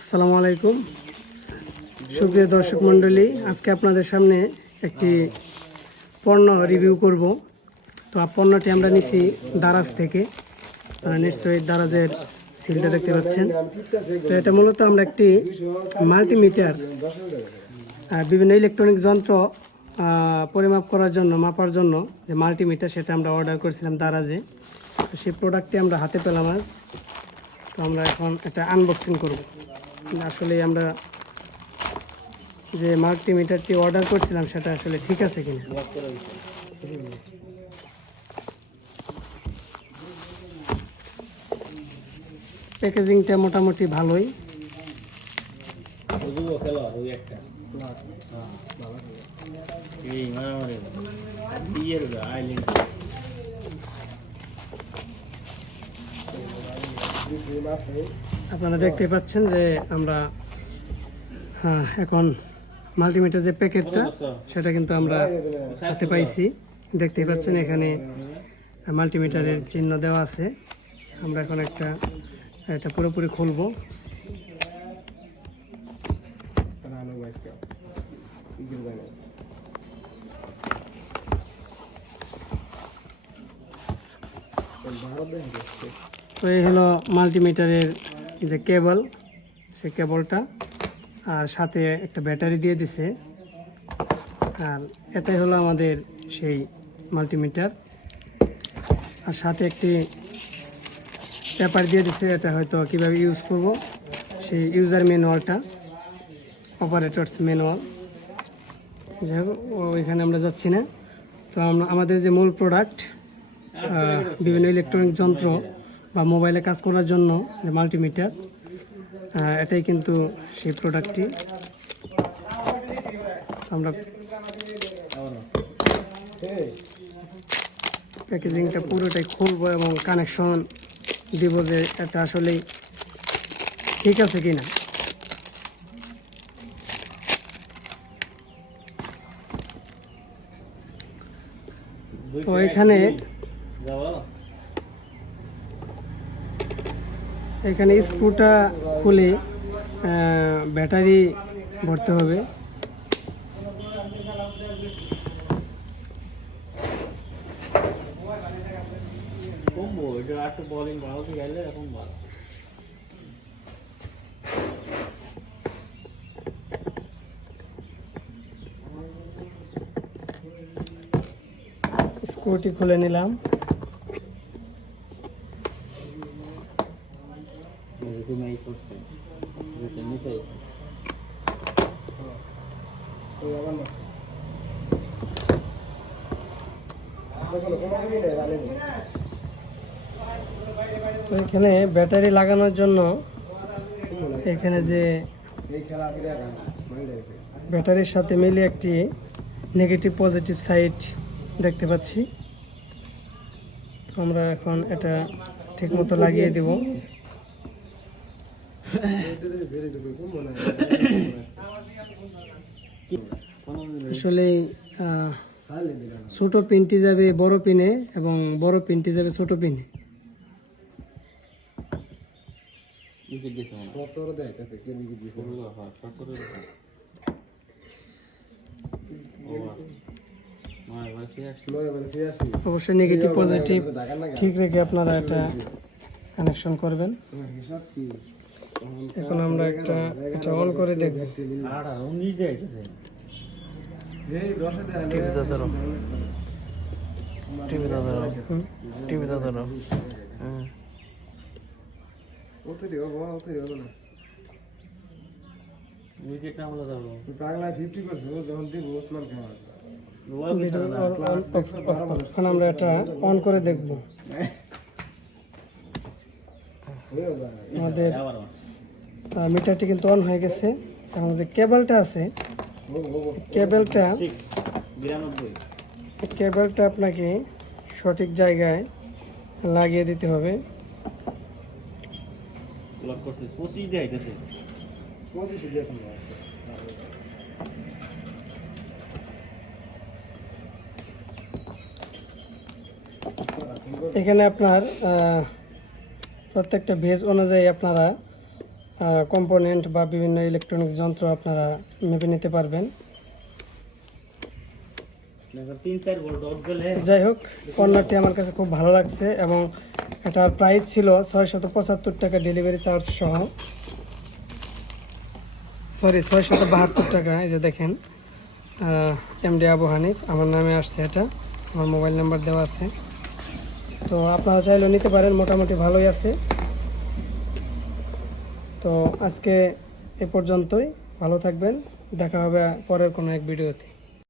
আসসালামু আলাইকুম। সুপ্রিয় দর্শক মণ্ডলী, আজকে আপনাদের সামনে একটি পণ্য রিভিউ করব। তো পণ্যটি আমরা নিছি দারাজ থেকে। আপনারা নিশ্চয়ই দারাজের সিলটা দেখতে পাচ্ছেন। তো এটা মূলত আমরা একটি মাল্টিমিটার বিভিন্ন ইলেকট্রনিক যন্ত্র পরিমাপ করার জন্য, মাপার জন্য যে মাল্টিমিটার সেটা আমরা অর্ডার করেছিলাম দারাজে। তো সেই প্রোডাক্টটি আমরা হাতে পেলাম আজ। তো আমরা এখন এটা আনবক্সিং করব। আসলে আমরা যে মাল্টিমিটারটি অর্ডার করছিলাম, সেটা আসলে ঠিক আছে কিনা? প্যাকেজিংটা মোটামুটি ভালোই। আইল্যান্ড আপনারা দেখতে পাচ্ছেন যে আমরা হ্যাঁ এখন মাল্টিমিটার যে প্যাকেটটা, সেটা কিন্তু আমরা হাতে পাইছি। দেখতেই পাচ্ছেন এখানে মাল্টিমিটারের চিহ্ন দেওয়া আছে। আমরা এখন একটা, এটা পুরোপুরি খুলবো। তো এই হলো মাল্টিমিটারের যে কেবল, সেই কেবলটা। আর সাথে একটা ব্যাটারি দিয়ে দিছে। আর এটাই হলো আমাদের সেই মাল্টিমিটার। আর সাথে একটি পেপার দিয়ে দিছে, এটা হয়তো কীভাবে ইউজ করব। সেই ইউজার ম্যানুয়ালটা, অপারেটরস ম্যানুয়াল। যাই হোক, ওইখানে আমরা যাচ্ছি না। তো আমাদের যে মূল প্রোডাক্ট বিভিন্ন ইলেকট্রনিক যন্ত্র বা মোবাইলে কাজ করার জন্য যে মাল্টিমিটার এটাই কিন্তু সেই প্রোডাক্টটি আমরা প্যাকেজিংটা পুরোটাই খুলবো এবং কানেকশন দিব যে এটা আসলেই ঠিক আছে কিনা। তো এখানে যাব এখানে স্ক্রুটা খুলে ব্যাটারি ভরতে হবে। স্ক্রুটি খুলে নিলাম। করছে নিচে এখানে ব্যাটারি লাগানোর জন্য এখানে যে ব্যাটারির সাথে মিলে একটি নেগেটিভ পজিটিভ সাইড দেখতে পাচ্ছি। আমরা এখন এটা ঠিকমতো লাগিয়ে দেব। আসলে ছোট পিনটি যাবে বড় পিনে এবং বড় পিনটি যাবে ছোট পিনে। অবশ্যই নেগেটিভ পজিটিভ ঠিক রেখে আপনারা এটা কানেকশন করবেন। এখন আমরা একটা এটা অন করে দেখব। আর উনিশ দেয় গেছে টিভিতে ধরো টিভিতে ধরো টিভিতে ধরো হুম উইকেট না হলো যাব video on- on- off- off করো। এখন আমরা এটা অন করে দেখব। আমাদের আবার আহ, মিটারটি কিন্তু অন হয়ে গেছে। এবং যে কেবলটা আছে কেবলটা কেবলটা আপনাকে সঠিক জায়গায় লাগিয়ে দিতে হবে। এখানে আপনার প্রত্যেকটা ভেজ অনুযায়ী আপনারা কম্পোনেন্ট বা বিভিন্ন ইলেকট্রনিক্স যন্ত্র আপনারা মেপে নিতে পারবেন। যাই হোক কর্নারটি আমার কাছে খুব ভালো লাগছে এবং এটার প্রাইস ছিল ছয়শত পঁচাত্তর টাকা ডেলিভারি চার্জ সহ। সরি ছয়শত বাহাত্তর টাকা এই যে দেখেন এমডি আবু হানিফ আমার নামে আসছে এটা আমার মোবাইল নাম্বার দেওয়া আছে। তো আপনারা চাইলেও নিতে পারেন মোটামুটি ভালোই আছে। তো আজকে এ পর্যন্তই। ভালো থাকবেন। দেখা হবে পরের কোনো এক ভিডিওতে।